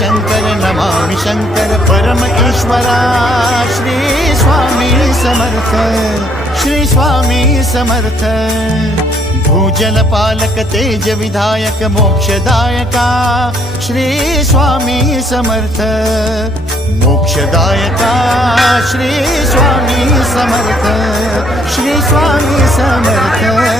शंकर नमामि शंकर परम ईश्वरा। श्री स्वामी समर्थ। श्री स्वामी समर्थ। भूजलपालक तेज विधायक मोक्षदायका। श्री स्वामी समर्थ। मोक्षदायका। श्री स्वामी समर्थ। श्री स्वामी समर्थ।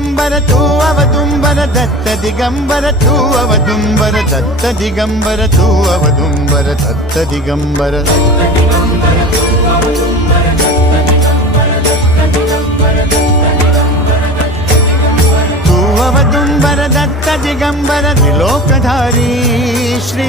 దిగంబర తూవవ దుంబర దత్త దిగంబర తూవవ దుంబర దత్త దిగంబర తూవవ దుంబర దత్త దిగంబర తూవవ దుంబర దత్త దిగంబర త్రిలోకధారీ శ్రీ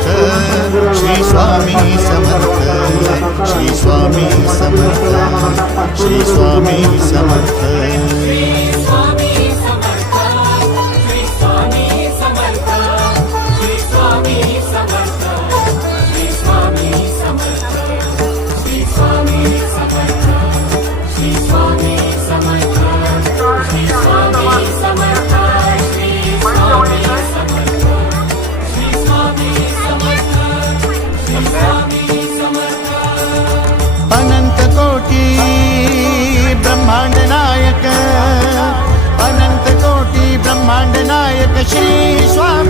श्री स्वामी समर्थ। अनंत कोटी 心酸。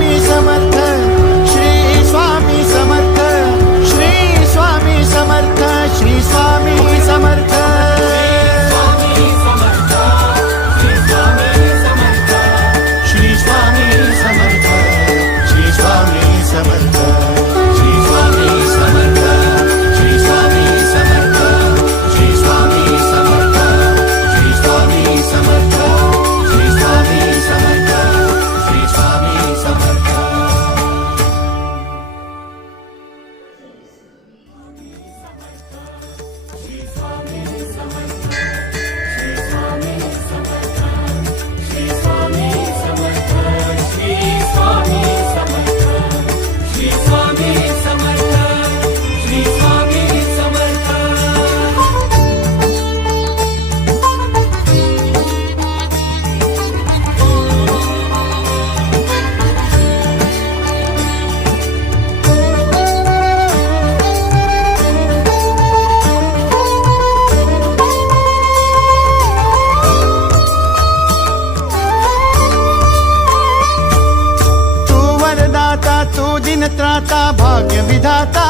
तू त्राता भाग्य विधाता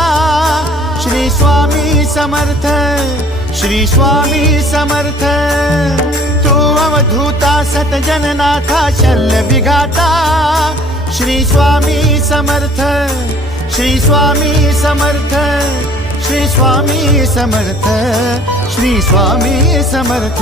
श्री स्वामी समर्थ, श्री स्वामी समर्थ। तू अवधूता सत सतजननाथा शल्य विघाता श्री स्वामी समर्थ, श्री स्वामी समर्थ। श्री स्वामी समर्थ, श्री स्वामी समर्थ।